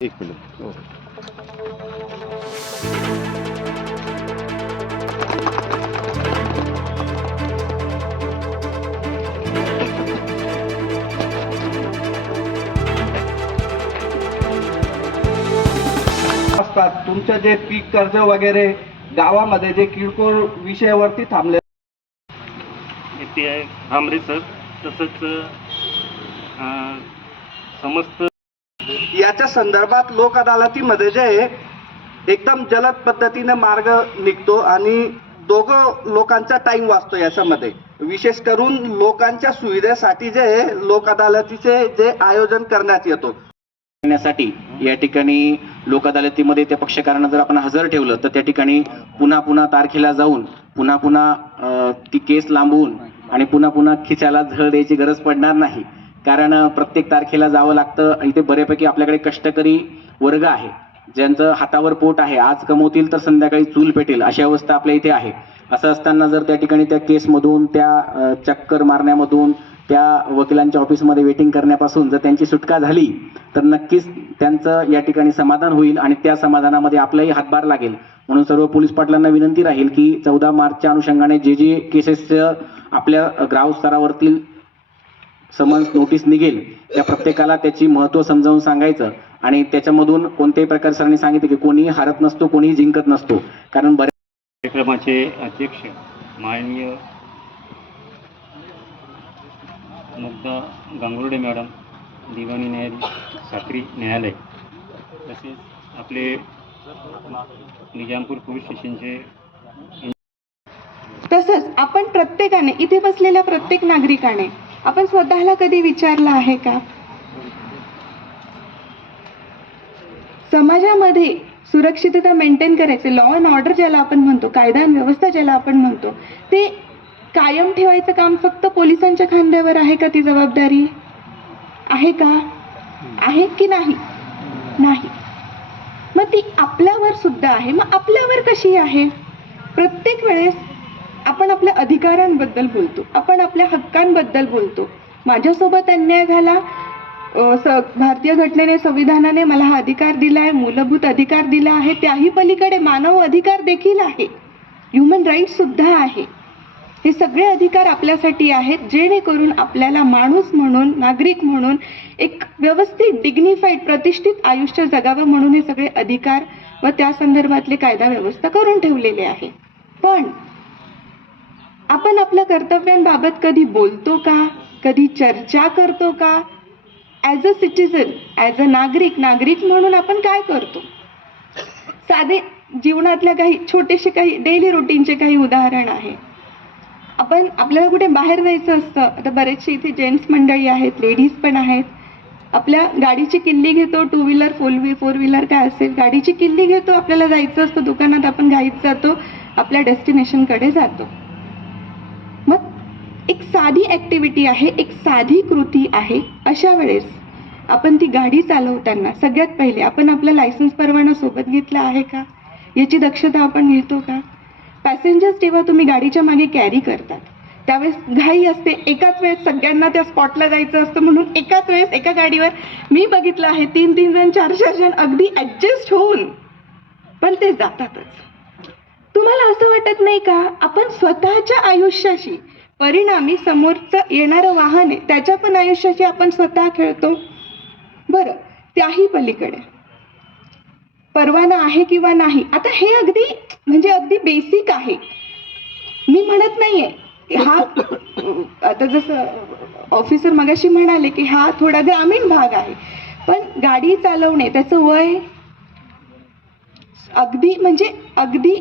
एक मिनिट. हो. असतात तुमचं जे पीक कर्ज वगैरे गावामध्ये जे किरकोळ विषयावरती थांबले ते आहे अमृतसर तसंच समस्त याच्या संदर्भात लोक अदालतीमध्ये जे आहे, एकदम जलद पद्धतीने मार्ग निघतो आणि दोघं लोकांचा टाइम वाचतो. याच्यामध्ये विशेष करून लोकांच्या सुविधेसाठी जे आहे, लोक अदालतीचे जे आयोजन करण्यात येतो करण्यासाठी या ठिकाणी लोक अदालतीमध्ये त्या पक्षकारांना जर आपण हजर ठेवलं तर त्या ठिकाणी पुन्हा तारखेला जाऊन पुन्हा ती केस लांबवून आणि पुन्हा खिशाला झळ द्यायची गरज पडणार नाही. कारण प्रत्येक तारखेला जावं लागतं. इथे बऱ्यापैकी आपल्याकडे कष्टकरी वर्ग आहे, ज्यांचं हातावर पोट आहे. आज कमवतील तर संध्याकाळी चूल पेटेल अशी अवस्था आपल्या इथे आहे. असं असताना जर त्या ठिकाणी त्या केसमधून, त्या चक्कर मारण्यामधून, त्या वकिलांच्या ऑफिसमध्ये वेटिंग करण्यापासून जर त्यांची सुटका झाली तर नक्कीच त्यांचं या ठिकाणी समाधान होईल आणि त्या समाधानामध्ये आपलाही हातभार लागेल. म्हणून सर्व पोलीस पाटलांना विनंती राहील की 14 मार्चच्या अनुषंगाने जे केसेस आपल्या ग्रामस्तरावरतील समन्स नोटीस निघेल त्या प्रत्येकाला त्याची महत्त्व समजावून सांगायचं आणि त्याच्यामधून कोणत्याही प्रकारे सरांनी सांगितलं की कोणीही हारत नसतो, कोणीही जिंकत नसतो. कारण बऱ्याच कार्यक्रमाचे अध्यक्ष माननीय मुग्धा गांगुर्डे मॅडम, दिवाणी न्यायाधीश साक्री न्यायालय, तसेच आपले निजामपूर पोलीस स्टेशनचे. तसंच आपण प्रत्येकाने, इथे बसलेल्या प्रत्येक नागरिकाने आपण स्वतःला कधी विचारलं आहे का, समाजामध्ये सुरक्षितता मेंटेन करायचे, लॉ अँड ऑर्डर ज्याला आपण म्हणतो, कायदा आणि व्यवस्था ज्याला आपण म्हणतो, ते कायम ठेवायचं काम फक्त पोलिसांच्या खांद्यावर आहे का? ती जबाबदारी आहे का? आहे की नाही? नाही. मग ती आपल्यावर सुद्धा आहे. मग आपल्यावर कशी आहे? प्रत्येक वेळेस आपण आपल्या अधिकारांबद्दल बोलतो, आपण आपल्या हक्कांबद्दल बोलतो. माझ्यासोबत अन्याय झाला, भारतीय घटनेने, संविधानाने मला हा अधिकार दिला आहे, मूलभूत अधिकार दिला आहे, त्याही पलीकडे मानव अधिकार देखील आहे, ह्युमन राईट्स सुद्धा आहे. हे सगळे अधिकार आपल्यासाठी आहेत, जेणेकरून आपल्याला माणूस म्हणून, नागरिक म्हणून एक व्यवस्थित, डिग्निफाईड, प्रतिष्ठित आयुष्य जगावं म्हणून हे सगळे अधिकार व त्या संदर्भातले कायदा व्यवस्था करून ठेवलेले आहे. पण आपण आपल्या कर्तव्यांबाबत कधी बोलतो का? कधी चर्चा करतो का? As a citizen, as a नागरिक म्हणून आपण काय करतो? साधे जीवनातल्या काही छोटेसे, काही डेली रुटीनचे काही उदाहरण आहे. आपल्याला कुठे बाहेर जायचं असतं, आता बरेचसे इथे जेंट्स मंडळी आहेत, लेडीज पण आहेत. आपल्या गाडीची किल्ली घेतो, टू व्हीलर, फोर व्हीलर काय असेल, गाडीची किल्ली घेतो, आपल्याला जायचं असतं दुकानात, आपण घाईत जातो, आपल्या डेस्टिनेशनकडे जातो. मग एक साधी ॲक्टिव्हिटी आहे, एक साधी कृती आहे. अशा वेळेस आपण ती गाडी चालवताना सगळ्यात पहिले आपण आपला लायसन्स परवाना सोबत घेतला आहे का, याची दक्षता आपण घेतो का? पॅसेंजर्स जेव्हा तुम्ही गाडीच्या मागे कॅरी करतात त्यावेळेस घाई असते, एकाच वेळेस सगळ्यांना त्या स्पॉटला जायचं असतं, म्हणून एकाच वेळेस एका गाडीवर मी बघितलं आहे 3 जण 4 जण अगदी ॲडजस्ट होऊन पण ते जातातच. तुम्हाला असं वाटत नाही का आपण स्वतःच्या आयुष्याशी, परिणामी समोरचं येणारं वाहन आहे त्याच्या पण आयुष्याशी आपण स्वतः खेळतो? बरं, त्याही पलीकडे परवाना आहे किंवा नाही, आता हे अगदी बेसिक आहे. मी म्हणत नाहीये हा, आता जसं ऑफिसर मगाशी म्हणाले की हा थोडा ग्रामीण भाग आहे, पण गाडी चालवणे त्याचं वय अगदी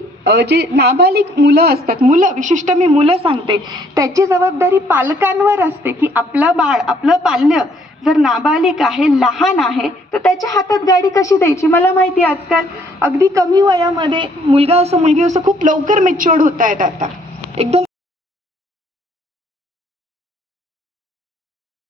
जे नाबालिक मुलं असतात, विशिष्ट मी मुलं सांगते, त्याची जबाबदारी पालकांवर असते की आपलं बाळ, आपलं पाल्य जर नाबालिक आहे, लहान आहे, तर त्याच्या हातात गाडी कशी द्यायची? मला माहिती आहे आजकाल अगदी कमी वयामध्ये मुलगा असो मुलगी असो खूप लवकर मॅच्युअर्ड होत आहेत, आता एकदम